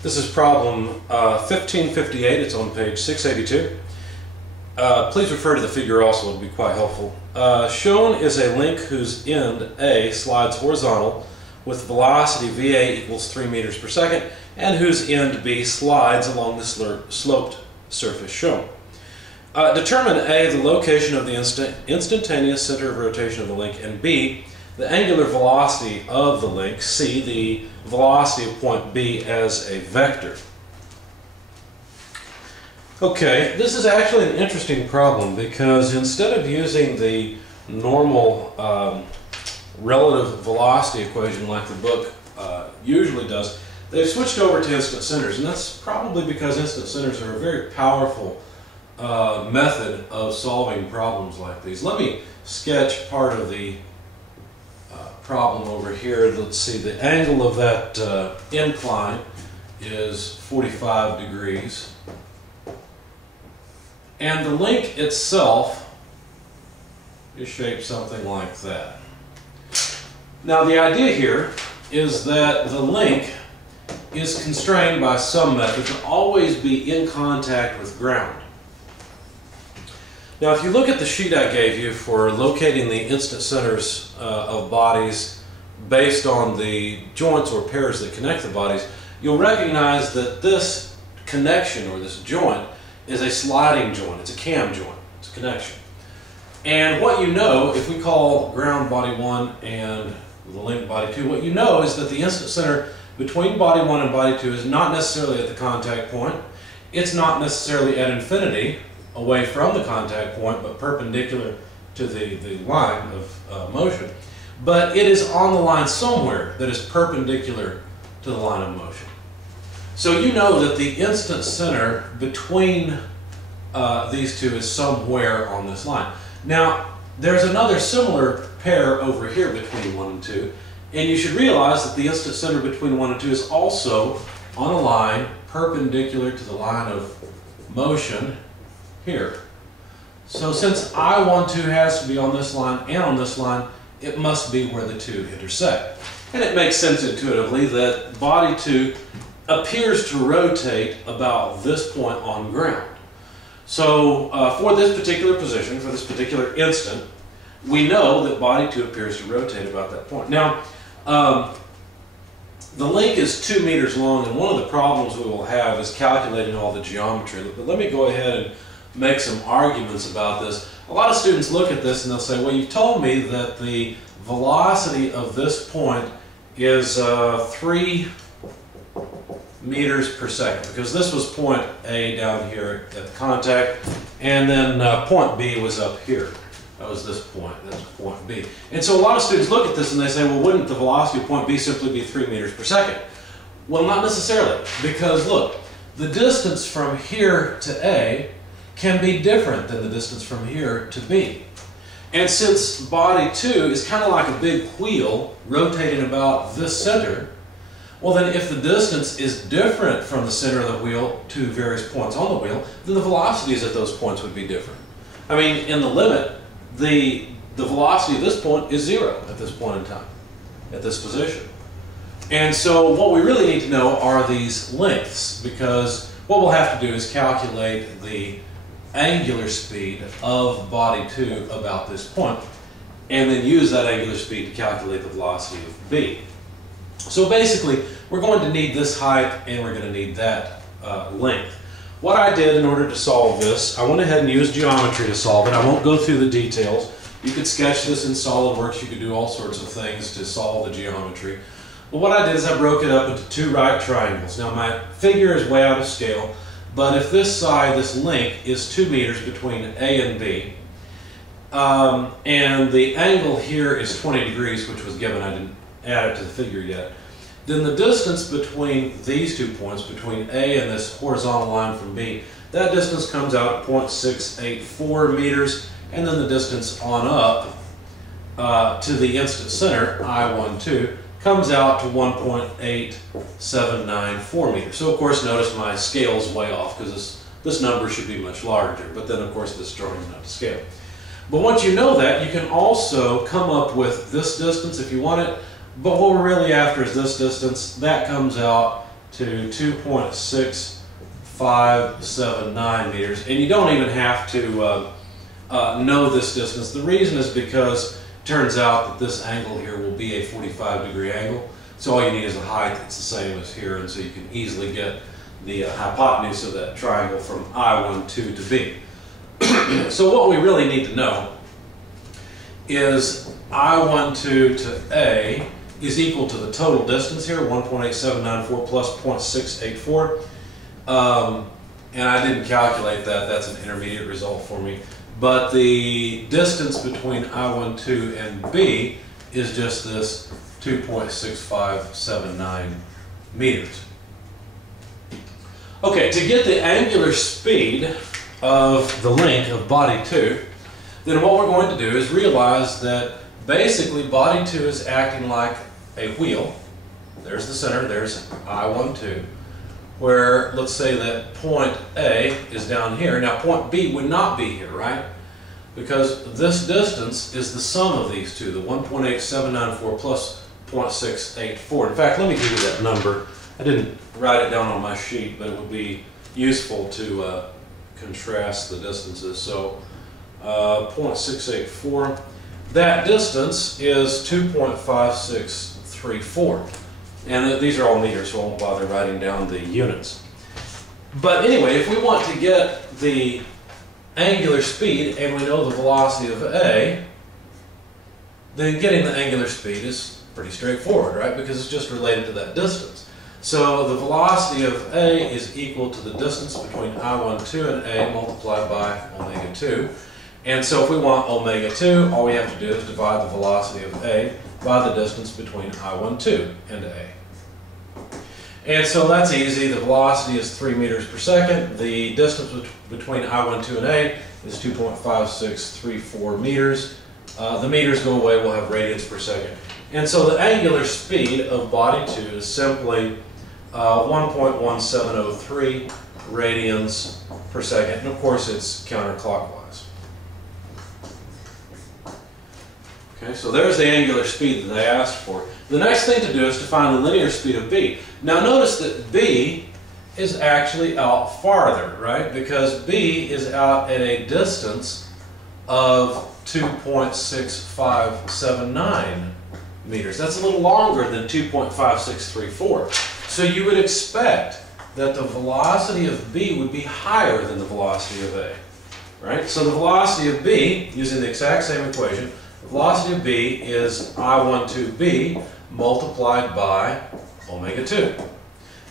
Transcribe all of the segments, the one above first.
This is problem 1558. It's on page 682. Please refer to the figure also, it would be quite helpful. Shown is a link whose end A slides horizontal with velocity VA equals 3 meters per second and whose end B slides along the sloped surface shown. Determine A, the location of the instantaneous center of rotation of the link, and B, the angular velocity of the link, C, the velocity of point B as a vector. Okay, this is actually an interesting problem because instead of using the normal relative velocity equation like the book usually does, they've switched over to instant centers, and that's probably because instant centers are a very powerful method of solving problems like these. Let me sketch part of the problem over here. Let's see, the angle of that incline is 45 degrees. And the link itself is shaped something like that. Now the idea here is that the link is constrained by some method to always be in contact with ground. Now if you look at the sheet I gave you for locating the instant centers of bodies based on the joints or pairs that connect the bodies, you'll recognize that this connection or this joint is a sliding joint. It's a cam joint. It's a connection. And what you know, if we call ground body 1 and the link body 2, what you know is that the instant center between body 1 and body 2 is not necessarily at the contact point. It's not necessarily at infinity away from the contact point, but perpendicular to the line of motion. But it is on the line somewhere that is perpendicular to the line of motion. So you know that the instant center between these two is somewhere on this line. Now, there's another similar pair over here between 1 and 2, and you should realize that the instant center between 1 and 2 is also on a line perpendicular to the line of motion here. So since I12 has to be on this line and on this line, it must be where the two intersect. And it makes sense intuitively that body 2 appears to rotate about this point on ground. So for this particular position, for this particular instant, we know that body 2 appears to rotate about that point. Now, the link is 2 meters long, and one of the problems we will have is calculating all the geometry. But let me go ahead and make some arguments about this. A lot of students look at this and they'll say, well, you've told me that the velocity of this point is 3 meters per second, because this was point A down here at the contact, and then point B was up here. That was this point, that's point B. And so a lot of students look at this and they say, well, wouldn't the velocity of point B simply be 3 meters per second? Well, not necessarily, because look, the distance from here to A can be different than the distance from here to B. And since body 2 is kind of like a big wheel rotating about this center, well then if the distance is different from the center of the wheel to various points on the wheel, then the velocities at those points would be different. I mean, in the limit, the velocity at this point is 0 at this point in time, at this position. And so what we really need to know are these lengths, because what we'll have to do is calculate the angular speed of body 2 about this point, and then use that angular speed to calculate the velocity of B. So basically, we're going to need this height and we're going to need that length. What I did in order to solve this, I went ahead and used geometry to solve it. I won't go through the details. You could sketch this in SolidWorks. You could do all sorts of things to solve the geometry. But what I did is I broke it up into 2 right triangles. Now my figure is way out of scale, but if this side, this link, is 2 meters between A and B, and the angle here is 20 degrees, which was given, I didn't add it to the figure yet, then the distance between these 2 points, between A and this horizontal line from B, that distance comes out at 0.684 meters, and then the distance on up to the instant center, I12, comes out to 1.8794 meters. So of course notice my scale's way off because this number should be much larger, but then of course this drawing is not to scale. But once you know that, you can also come up with this distance if you want it, but what we're really after is this distance. That comes out to 2.6579 meters. And you don't even have to know this distance. The reason is because it turns out that this angle here will be a 45-degree angle. So all you need is a height that's the same as here, and so you can easily get the hypotenuse of that triangle from I12 to B. So what we really need to know is I12 to A is equal to the total distance here, 1.8794 plus 0.684. And I didn't calculate that. That's an intermediate result for me. But the distance between I12 and B is just this 2.6579 meters. Okay, to get the angular speed of the length of body 2, then what we're going to do is realize that basically body 2 is acting like a wheel. There's the center, there's I12, where let's say that point A is down here. Now point B would not be here, right? Because this distance is the sum of these two, the 1.8794 plus 0.684. In fact, let me give you that number. I didn't write it down on my sheet, but it would be useful to contrast the distances. So 0.684, that distance is 2.5634. And these are all meters, so I won't bother writing down the units. But anyway, if we want to get the angular speed and we know the velocity of A, then getting the angular speed is pretty straightforward, right? Because it's just related to that distance. So the velocity of A is equal to the distance between I12 and A multiplied by omega 2. And so if we want omega 2, all we have to do is divide the velocity of A by the distance between I12 and A. And so that's easy. The velocity is 3 meters per second. The distance between I12 and A is 2.5634 meters. The meters go away, we'll have radians per second. And so the angular speed of body 2 is simply 1.1703 radians per second. And of course it's counterclockwise. Okay, so there's the angular speed that they asked for. The next thing to do is to find the linear speed of B. Now notice that B is actually out farther, right? Because B is out at a distance of 2.6579 meters. That's a little longer than 2.5634. So you would expect that the velocity of B would be higher than the velocity of A, right? So the velocity of B, using the exact same equation, the velocity of B is I12B multiplied by omega 2.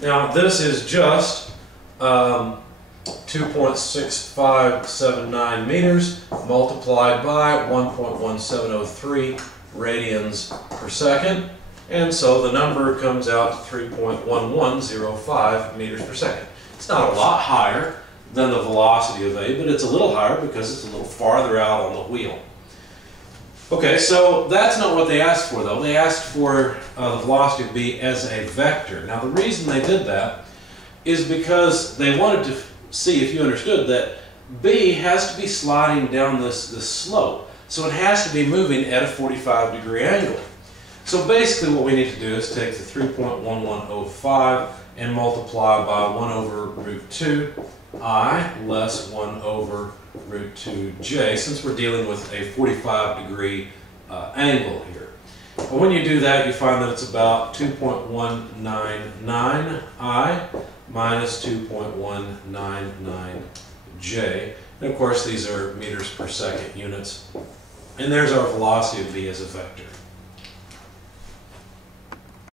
Now this is just 2.6579 meters multiplied by 1.1703 radians per second. And so the number comes out to 3.1105 meters per second. It's not a lot higher than the velocity of A, but it's a little higher because it's a little farther out on the wheel. Okay, so that's not what they asked for, though. They asked for the velocity of B as a vector. Now, the reason they did that is because they wanted to see if you understood that B has to be sliding down this slope. So it has to be moving at a 45-degree angle. So basically what we need to do is take the 3.1105 and multiply by 1 over root 2 I less 1 over root 2j, since we're dealing with a 45-degree angle here. But when you do that, you find that it's about 2.199 I minus 2.199 j. And of course, these are meters per second units. And there's our velocity of B as a vector.